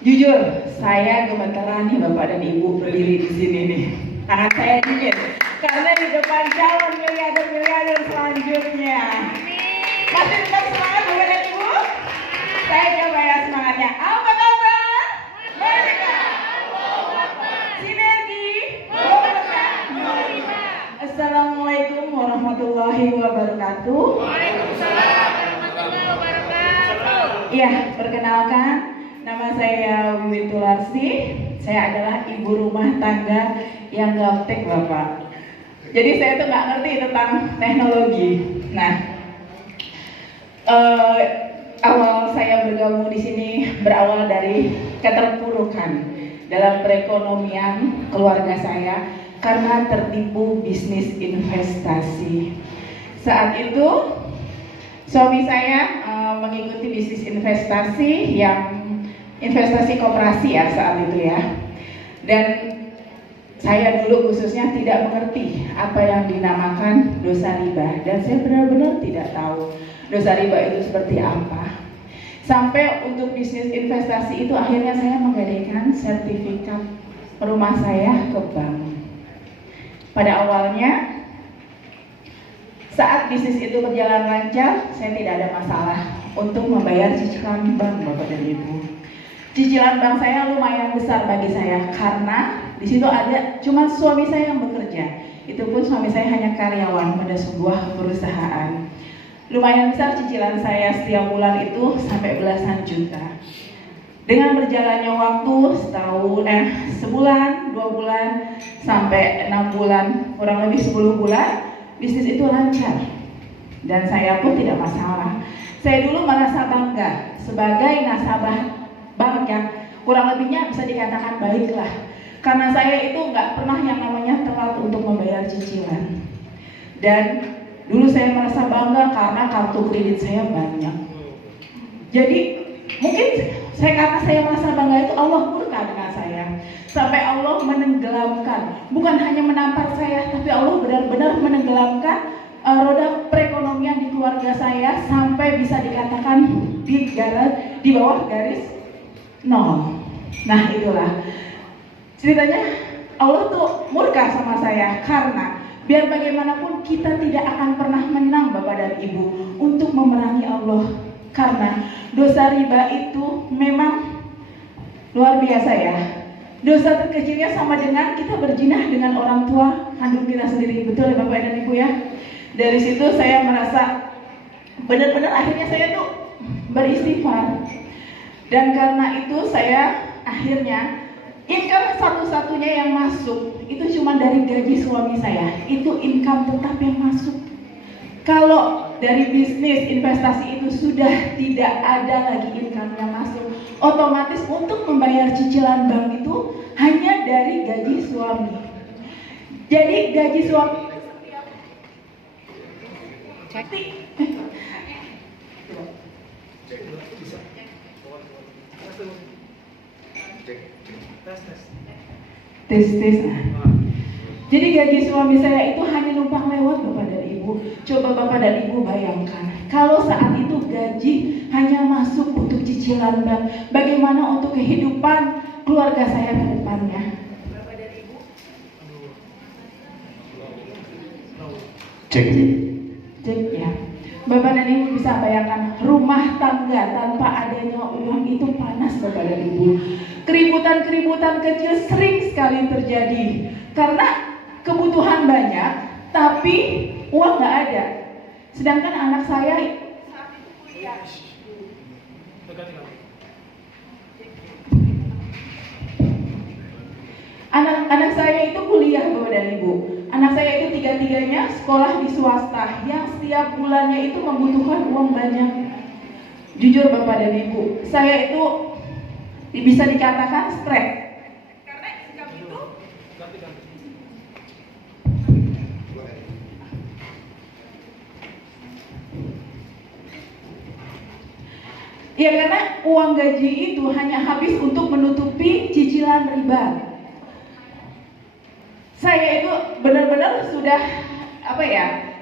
Jujur, saya gemeteran nih Bapak dan Ibu berdiri di sini nih. Tangan saya dingin karena di depan calon miliarder selanjutnya. Masih tetap semangat Bapak dan Ibu? Saya coba ya semangatnya. Apa kabar? Mereka. Sinergi. Assalamualaikum warahmatullahi wabarakatuh. Waalaikumsalam warahmatullahi wabarakatuh. Iya, perkenalkan, nama saya Wiwi Tularsi. Saya adalah ibu rumah tangga yang gaptek Bapak. Jadi saya tuh nggak ngerti tentang teknologi. Nah, awal saya bergabung di sini berawal dari keterpurukan dalam perekonomian keluarga saya karena tertipu bisnis investasi. Saat itu suami saya mengikuti bisnis investasi yang investasi koperasi ya saat itu ya. Dan saya dulu khususnya tidak mengerti apa yang dinamakan dosa riba, dan saya benar-benar tidak tahu dosa riba itu seperti apa. Sampai untuk bisnis investasi itu akhirnya saya menggadaikan sertifikat rumah saya ke bank. Pada awalnya saat bisnis itu berjalan lancar, saya tidak ada masalah untuk membayar cicilan bank Bapak dan Ibu. Cicilan bank saya lumayan besar bagi saya karena di situ ada cuma suami saya yang bekerja. Itu pun suami saya hanya karyawan pada sebuah perusahaan. Lumayan besar cicilan saya setiap bulan itu sampai belasan juta. Dengan berjalannya waktu sebulan, 2 bulan, sampai 6 bulan, kurang lebih 10 bulan, bisnis itu lancar. Dan saya pun tidak masalah. Saya dulu merasa bangga sebagai nasabah bank yang kurang lebihnya bisa dikatakan baiklah, karena saya itu nggak pernah yang namanya telat untuk membayar cicilan. Dan dulu saya merasa bangga karena kartu kredit saya banyak. Jadi mungkin karena saya merasa bangga itu Allah murka dengan saya, sampai Allah menenggelamkan, bukan hanya menampar saya, tapi Allah benar-benar menenggelamkan roda perekonomian di keluarga saya sampai bisa dikatakan di bawah garis nol. Nah itulah ceritanya, Allah tuh murka sama saya karena biar bagaimanapun kita tidak akan pernah menang Bapak dan Ibu untuk memerangi Allah, karena dosa riba itu memang luar biasa ya. Dosa terkecilnya sama dengan kita berzina dengan orang tua kandung kita sendiri, betul ya Bapak dan Ibu ya. Dari situ saya merasa benar-benar akhirnya saya tuh beristighfar. Dan karena itu saya akhirnya income satu-satunya yang masuk itu cuma dari gaji suami saya. Itu income tetap yang masuk. Kalau dari bisnis investasi itu sudah tidak ada lagi income yang masuk, otomatis untuk membayar cicilan bank itu hanya dari gaji suami. Jadi gaji suami itu tes. Jadi gaji suami saya itu hanya numpang lewat Bapak dan Ibu. Coba Bapak dan Ibu bayangkan, kalau saat itu gaji hanya masuk untuk cicilan bank, bagaimana untuk kehidupan keluarga saya ke depannya? Bapak dan Ibu. Cek ya. Bapak dan Ibu bisa bayangkan, rumah tangga tanpa adanya uang itu panas Bapak dan Ibu. Keributan kecil sering sekali terjadi karena kebutuhan banyak tapi uang nggak ada. Sedangkan anak saya saat itu kuliah. Anak saya itu kuliah Bapak dan Ibu. Anak saya itu tiga-tiganya sekolah di swasta yang setiap bulannya itu membutuhkan uang banyak. Jujur Bapak dan Ibu, saya itu bisa dikatakan stres. Karena income itu ya, karena uang gaji itu hanya habis untuk menutupi cicilan riba. Saya itu benar-benar sudah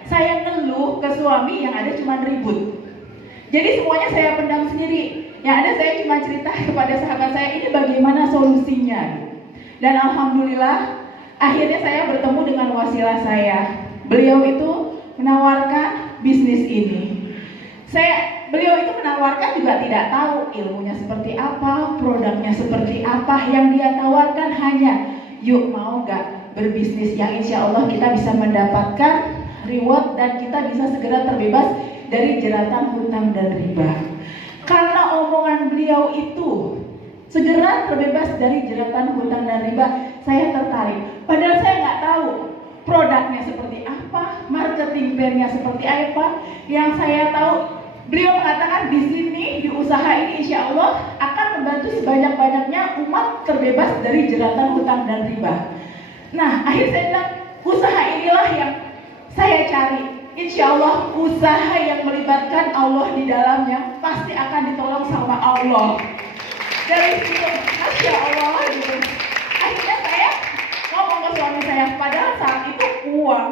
saya ngeluh ke suami yang ada cuma ribut. Jadi semuanya saya pendam sendiri. Yang ada saya cuma cerita kepada sahabat saya, ini solusinya. Dan alhamdulillah akhirnya saya bertemu dengan wasilah saya. Beliau itu menawarkan bisnis ini. Beliau itu menawarkan juga tidak tahu ilmunya seperti apa, produknya seperti apa. Yang dia tawarkan hanya, yuk mau gak berbisnis yang insya Allah kita bisa mendapatkan reward dan kita bisa segera terbebas dari jeratan hutang dan riba. Karena omongan beliau itu segera terbebas dari jeratan hutang dan riba, saya tertarik. Padahal saya nggak tahu produknya seperti apa, marketing plan-nya seperti apa. Yang saya tahu, beliau mengatakan di sini, di usaha ini insya Allah akan membantu sebanyak-banyaknya umat terbebas dari jeratan hutang dan riba. Nah, akhirnya saya bilang, usaha inilah yang saya cari. Insya Allah usaha yang melibatkan Allah di dalamnya pasti akan ditolong sama Allah. Dari situ, Masya Allah gitu. Akhirnya saya ngomong ke suami saya, padahal saat itu uang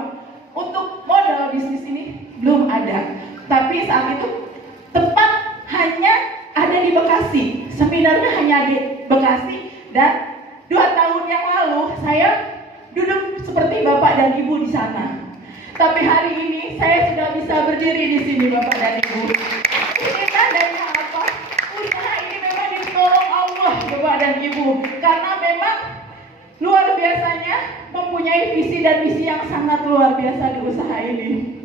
untuk modal bisnis ini belum ada. Tapi saat itu tempat hanya ada di Bekasi, seminarnya hanya di Bekasi. Dan 2 tahun yang lalu saya duduk seperti Bapak dan Ibu di sana. Tapi hari ini saya sudah bisa berdiri di sini Bapak dan Ibu. Ini tandanya apa? Usaha ini memang ditolong Allah Bapak dan Ibu. Karena memang luar biasanya mempunyai visi dan misi yang sangat luar biasa di usaha ini.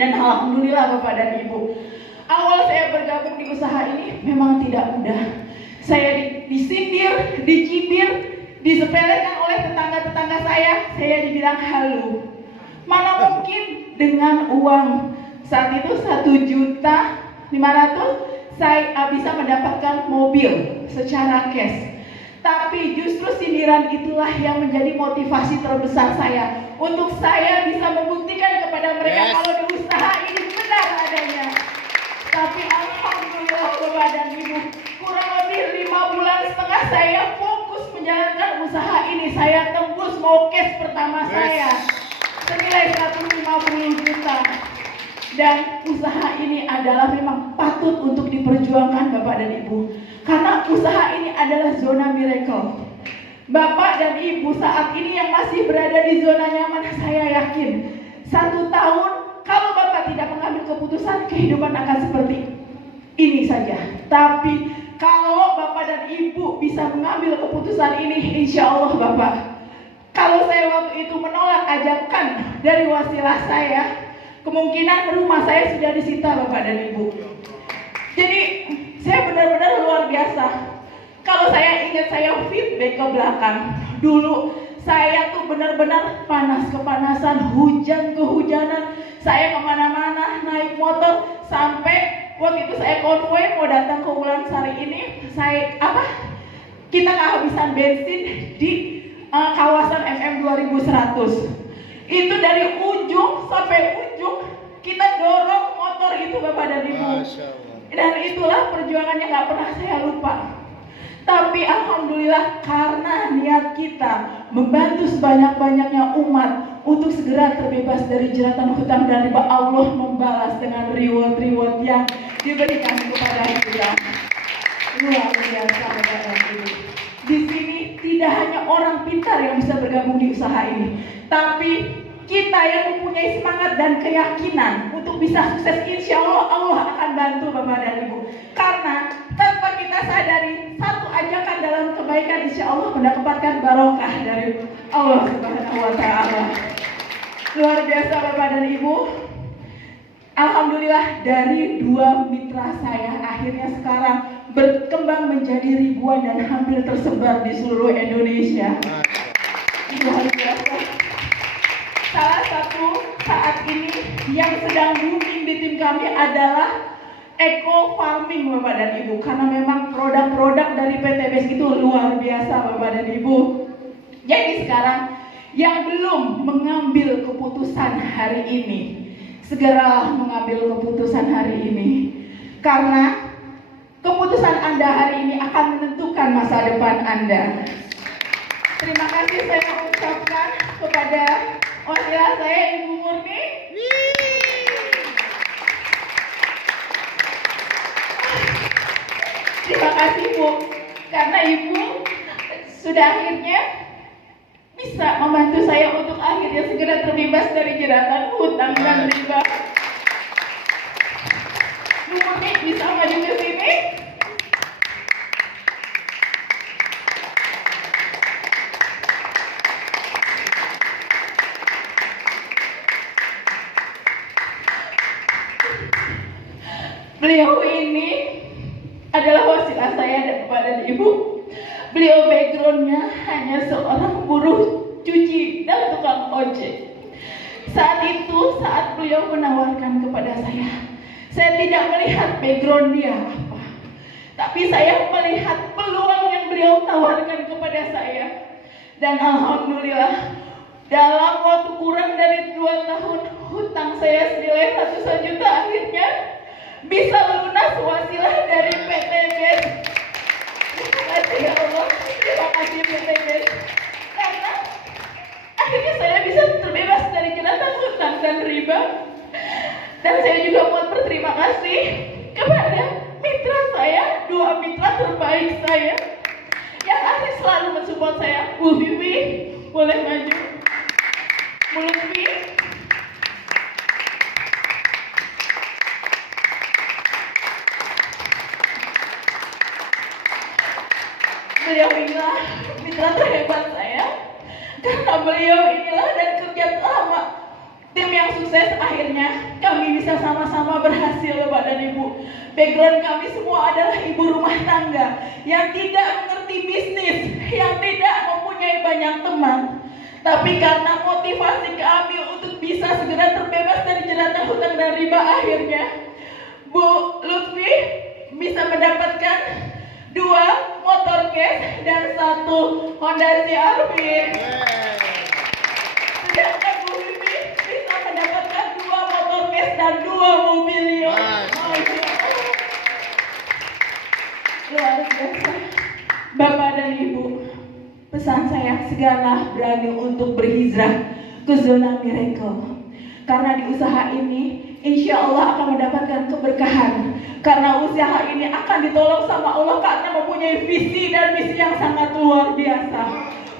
Dan alhamdulillah Bapak dan Ibu, awal saya bergabung di usaha ini memang tidak mudah. Saya disindir, dicibir, disepelekan oleh tetangga-tetangga saya dibilang halu. Mana mungkin dengan uang saat itu 1.500.000 saya bisa mendapatkan mobil secara cash. Tapi justru sindiran itulah yang menjadi motivasi terbesar saya untuk saya bisa membuktikan kepada mereka kalau di usaha ini benar adanya. Tapi alhamdulillah Bapak dan Ibu, kurang lebih 5,5 bulan saya fokus menjalankan usaha ini. Saya tembus mau cash pertama saya senilai 150 juta. Dan usaha ini adalah memang patut untuk diperjuangkan Bapak dan Ibu. Karena usaha ini adalah zona miracle. Bapak dan Ibu saat ini yang masih berada di zona nyaman, saya yakin 1 tahun kalau Bapak tidak mengambil keputusan, kehidupan akan seperti ini saja. Tapi kalau Bapak dan Ibu bisa mengambil keputusan ini, insya Allah Bapak, kalau saya waktu itu menolak ajakan dari wasilah saya, kemungkinan rumah saya sudah disita Bapak dan Ibu. Jadi saya benar-benar luar biasa. Kalau saya ingat, saya feedback ke belakang. Dulu saya tuh benar-benar kepanasan, hujan kehujanan. Saya kemana-mana naik motor sampai waktu itu saya konvoy mau datang ke Ulansari ini. Kita kehabisan bensin di kawasan MM 2100. Itu dari ujung sampai ujung kita dorong motor itu Bapak dan Ibu. Dan itulah perjuangannya nggak pernah saya lupa. Tapi alhamdulillah karena niat kita membantu sebanyak-banyaknya umat untuk segera terbebas dari jeratan hutang dan riba, Allah membalas dengan reward yang diberikan kepada kita. Luar biasa Bapak dan Ibu. Di sini tidak hanya orang pintar yang bisa bergabung di usaha ini, tapi kita yang mempunyai semangat dan keyakinan untuk bisa sukses, insya Allah Allah akan bantu Bapak dan Ibu. Karena tanpa kita sadari, satu ajakan dalam kebaikan insya Allah mendapatkan barokah dari Allah Subhanahu wa Ta'ala. Luar biasa Bapak dan Ibu. Alhamdulillah dari 2 mitra saya akhirnya sekarang berkembang menjadi ribuan dan hampir tersebar di seluruh Indonesia. Luar biasa. Salah satu saat ini yang sedang booming di tim kami adalah eco farming Bapak dan Ibu. Karena memang produk-produk dari PT BES itu luar biasa Bapak dan Ibu. Jadi sekarang yang belum mengambil keputusan hari ini, segeralah mengambil keputusan hari ini. Karena keputusan Anda hari ini akan menentukan masa depan Anda. Terima kasih saya ucapkan kepada wasilah saya Ibu Murni. Terima kasih Bu, karena Ibu sudah akhirnya bisa membantu saya untuk akhirnya segera terbebas dari jeratan hutang dan riba. Bu Murni bisa maju ke sini? Beliau ini adalah wasilah saya kepada ibu. Beliau backgroundnya hanya seorang buruh cuci dan tukang ojek. Saat beliau menawarkan kepada saya tidak melihat background dia apa, tapi saya melihat peluang yang beliau tawarkan kepada saya. Dan alhamdulillah, dalam waktu kurang dari 2 tahun, hutang saya senilai ratusan juta akhirnya bisa lunas wasilah dari PT BES. Terima kasih ya Allah, terima kasih PT BES. Karena akhirnya saya bisa terbebas dari jeratan hutang dan riba. Dan saya juga mau berterima kasih kepada mitra saya, 2 mitra terbaik saya yang asli selalu mensupport saya. Bu Vivi, boleh maju. Bu Lutfi. Beliau inilah mitra terhebat saya. Karena beliau inilah dan kerja sama tim yang sukses, akhirnya kami bisa sama-sama berhasil Bapak dan Ibu. Background kami semua adalah ibu rumah tangga yang tidak mengerti bisnis, yang tidak mempunyai banyak teman. Tapi karena motivasi kami untuk bisa segera terbebas dari jeratan hutang dan riba, akhirnya Bu Lutfi bisa mendapatkan 2 motor cash dan 1 Honda CR-V. Sedangkan Bu Vivi bisa mendapatkan 2 motor cash dan 2 mobilio. Luar biasa. Bapak dan Ibu, pesan saya, segala berani untuk berhijrah ke zona miracle. Karena di usaha ini, insya Allah akan mendapatkan keberkahan. Karena usaha ini akan ditolong sama Allah karena mempunyai visi dan misi yang sangat luar biasa.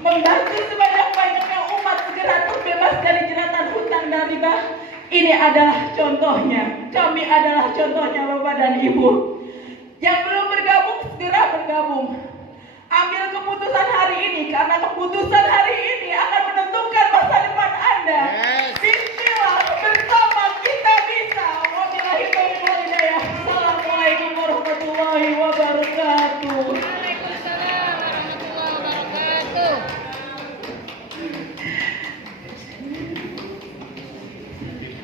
Membantu sebanyak-banyaknya umat segera terbebas dari jeratan hutang dan riba. Ini adalah contohnya. Kami adalah contohnya Bapak dan Ibu. Yang belum bergabung, segera bergabung. Ambil keputusan hari ini, karena keputusan hari ini akan menentukan masa depan Anda. Yes.